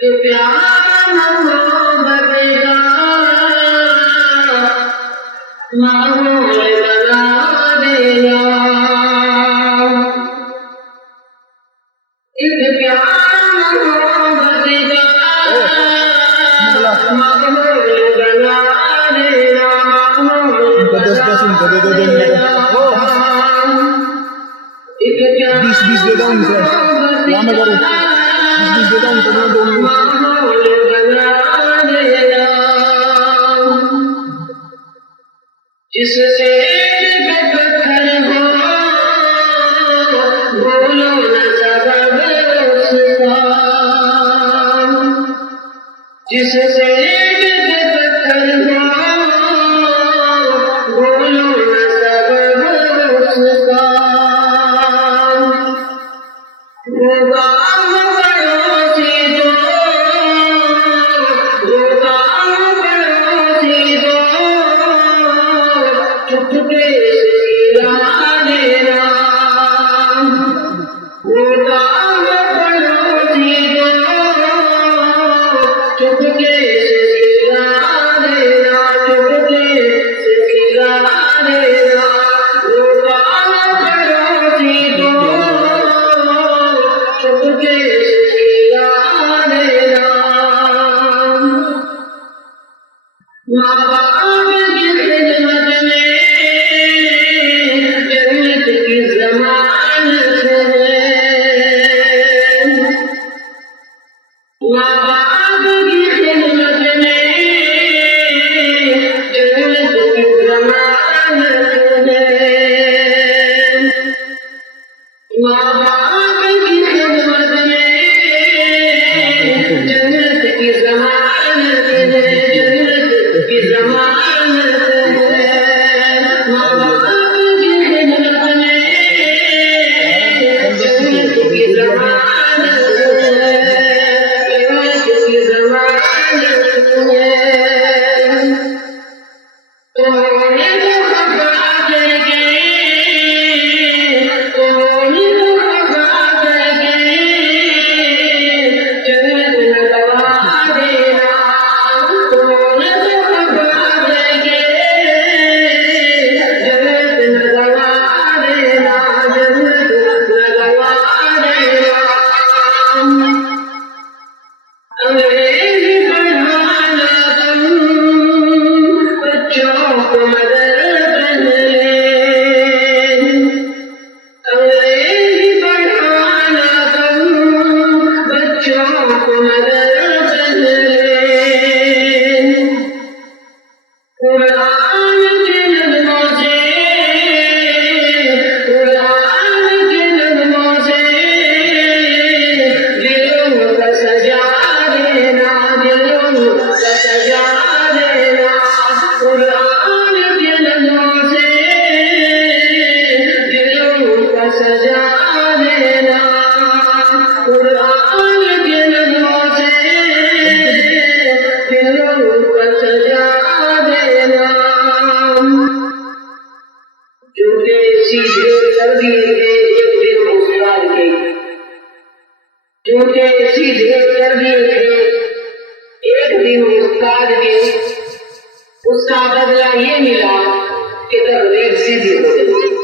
प्यार मोहब्बत माहौल बना देगा। एक प्यार मोहब्बत माहौल बना देगा। 20 दे दाऊं सर, लामा करो 20 दे दाऊं तो मैं दूंगा। जिससे पत्थर हो बोलो न सबब उसका, जिससे पत्थर हो बोलो न सबब उसका। वो काम पड़ोसी दो, वो काम पड़ोसी दो, चुपके से सिला देना। वो काम पड़ोसी दो, चुपके से सिला देना, चुपके से सिला देना। वो काम पड़ोसी दो, चुपके से सिला देना। माँ बाप की खिदमत में जन्नत की ज़मानत है। माँ बाप की खिदमत में जन्नत की ज़मानत है। माँ बाप की खिदमत में जन्नत की ज़मानत है, जन्नत की ज़मानत है। माँ बाप की खिदमत में जन्नत की ज़मानत है, जन्नत की ज़मानत है। कौन तो खफा करके, कौन तो खफा करके जन्नत न दवा देना। कौन तो खफा करके जन्नत न दवा देना, जन्नत न दवा देना। अंग्रेजी पढ़ाना तुम बच्चों को मदरसा में, अंग्रेजी पढ़ाना तुम बच्चों को मदरसा में। कुरान के नज़्मों से, कुरान के नज़्मों से दिलों को सजा देना, दिलों को सजा देना। कुरान के नज़्मों से दिलों को सजा देना। कुरान के नज़्मों से दिलों को सजा देना। झूठे सीधे कर दिए थे एक दिन मुस्कान के, झूठे सीधे कर दिए थे एक दिन मुस्कान के। उसका बदला ये मिला कि तकदीर सीधी हो गई।